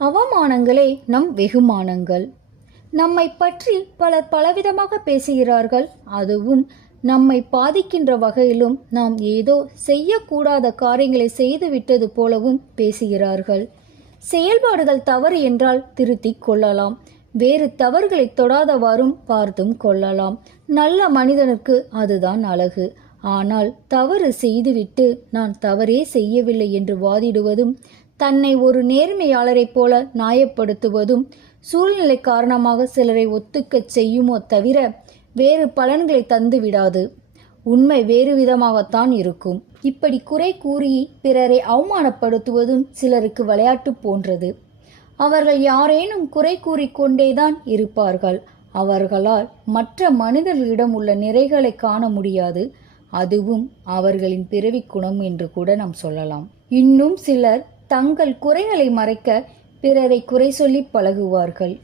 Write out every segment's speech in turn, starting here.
அவமானங்களே நம் வெகுமானங்கள். நம்மை பற்றி பலர் பலவிதமாக பேசுகிறார்கள். அதுவும் நம்மை பாதிக்கின்ற வகையிலும் நாம் ஏதோ செய்யக்கூடாத காரியங்களை செய்து விட்டது போலவும் பேசுகிறார்கள். செயல்பாடுகள் தவறு என்றால் திருத்திக் கொள்ளலாம். வேறு தவறுகளை தொடாதவாறும் பார்த்தும் கொள்ளலாம். நல்ல மனிதனுக்கு அதுதான் அழகு. ஆனால் தவறு செய்துவிட்டு நான் தவறே செய்யவில்லை என்று வாதிடுவதும், தன்னை ஒரு நேர்மையாளரைப் போல நியாயப்படுத்துவதும் சூழ்நிலை காரணமாக சிலரை ஒத்துக்கச் செய்யுமோ தவிர வேறு பலன்களை தந்து விடாது. உண்மை வேறு விதமாகத்தான் இருக்கும். இப்படி குறை கூறி பிறரை அவமானப்படுத்துவதும் சிலருக்கு விளையாட்டு போன்றது. அவர்கள் யாரேனும் குறை கூறிக்கொண்டேதான் இருப்பார்கள். அவர்களால் மற்ற மனிதர்களிடம் உள்ள நிறைகளை காண முடியாது. அதுவும் அவர்களின் பிறவி குணம் என்று கூட நாம் சொல்லலாம். இன்னும் சிலர் தங்கள் குறைகளை மறைக்க பிறரை குறை சொல்லி பழகுவார்கள்.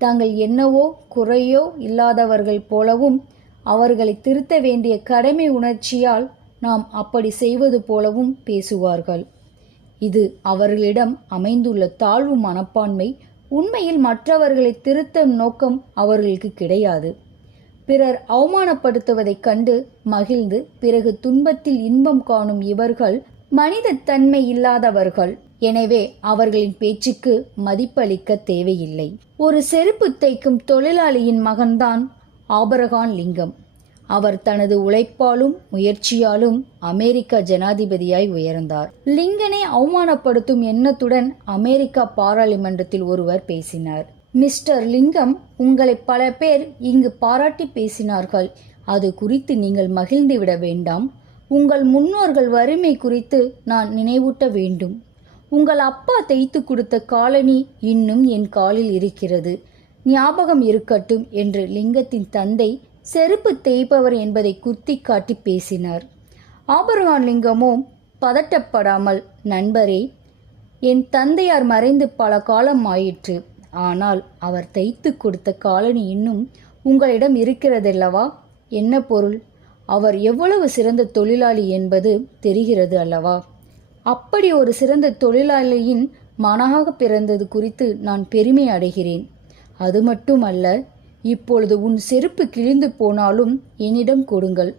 தாங்கள் என்னவோ குறையோ இல்லாதவர்கள் போலவும் அவர்களை திருத்த வேண்டிய கடமை உணர்ச்சியால் நாம் அப்படி செய்வது போலவும் பேசுவார்கள். இது அவர்களிடம் அமைந்துள்ள தாழ்வு மனப்பான்மை. உண்மையில் மற்றவர்களை திருத்தும் நோக்கம் அவர்களுக்கு கிடையாது. பிறர் அவமானப்படுத்துவதைக் கண்டு மகிழ்ந்து பிறகு துன்பத்தில் இன்பம் காணும் இவர்கள் மனித தன்மை இல்லாதவர்கள். எனவே அவர்களின் பேச்சுக்கு மதிப்பளிக்க தேவையில்லை. ஒரு செருப்பு தைக்கும் தொழிலாளியின் மகன்தான் ஆபிரகாம் லிங்கன். அவர் தனது உழைப்பாலும் முயற்சியாலும் அமெரிக்க ஜனாதிபதியாய் உயர்ந்தார். லிங்கனை அவமானப்படுத்தும் எண்ணத்துடன் அமெரிக்கா பாராளுமன்றத்தில் ஒருவர் பேசினார். மிஸ்டர் லிங்கம், உங்களை பல பேர் இங்கு பாராட்டி பேசினார்கள். அது குறித்து நீங்கள் மகிழ்ந்து விட வேண்டாம். உங்கள் முன்னோர்கள் வறுமை குறித்து நான் நினைவூட்ட வேண்டும். உங்கள் அப்பா தைத்து கொடுத்த காலணி இன்னும் என் காலில் இருக்கிறது, ஞாபகம் இருக்கட்டும் என்று லிங்கத்தின் தந்தை செருப்பு தேய்ப்பவர் என்பதை குத்தி காட்டி பேசினார். ஆபிரகாம் லிங்கமோ பதட்டப்படாமல், நண்பரே, என் தந்தையார் மறைந்து பல காலம் ஆயிற்று. ஆனால் அவர் தைத்து கொடுத்த காலணி இன்னும் உங்களிடம் இருக்கிறதல்லவா? என்ன பொருள்? அவர் எவ்வளவு சிறந்த தொழிலாளி என்பது தெரிகிறது அல்லவா? அப்படி ஒரு சிறந்த தொழிலாளியின் மகனாக பிறந்தது குறித்து நான் பெருமை அடைகிறேன். அது மட்டுமல்ல, இப்பொழுது உன் செருப்பு கிழிந்து போனாலும் என்னிடம் கொடுங்கள்.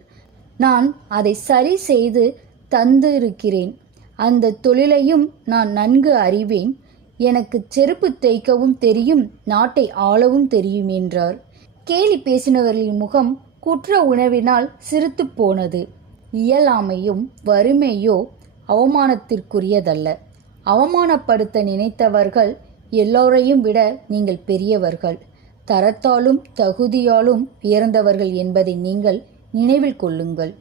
நான் அதை சரி செய்து தந்திருக்கிறேன். அந்த தொழிலையும் நான் நன்கு அறிவேன். எனக்கு செருப்பு தைக்கவும் தெரியும், நாட்டை ஆளவும் தெரியும் என்றார். கேலி பேசினவர்களின் முகம் குற்ற உணர்வினால் சிரித்து போனது. இயலாமையும் வறுமையோ அவமானத்திற்குரியதல்ல. அவமானப்படுத்த நினைத்தவர்கள் எல்லோரையும் விட நீங்கள் பெரியவர்கள், தரத்தாலும் தகுதியாலும் உயர்ந்தவர்கள் என்பதை நீங்கள் நினைவில் கொள்ளுங்கள்.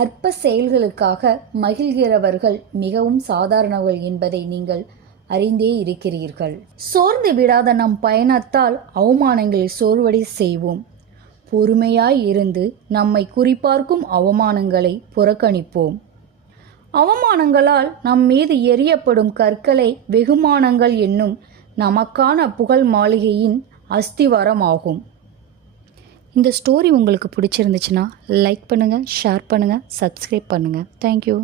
அற்ப செயல்களுக்காக மகிழ்கிறவர்கள் மிகவும் சாதாரணவர்கள் என்பதை நீங்கள் அறிந்தே இருக்கிறீர்கள். சோர்ந்து விடாத நம் பயணத்தால் அவமானங்களில் சோர்வடை செய்வோம். பொறுமையாய் இருந்து நம்மை குறிப்பார்க்கும் அவமானங்களை புறக்கணிப்போம். அவமானங்களால் நம் மீது எறியப்படும் கற்களை வெகுமானங்கள் என்னும் நமக்கான புகழ் மாளிகையின் அஸ்திவாரம் ஆகும். இந்த ஸ்டோரி உங்களுக்கு பிடிச்சிருந்துச்சுன்னா லைக் பண்ணுங்கள், ஷேர் பண்ணுங்கள், சப்ஸ்கிரைப் பண்ணுங்கள். தேங்க்யூ.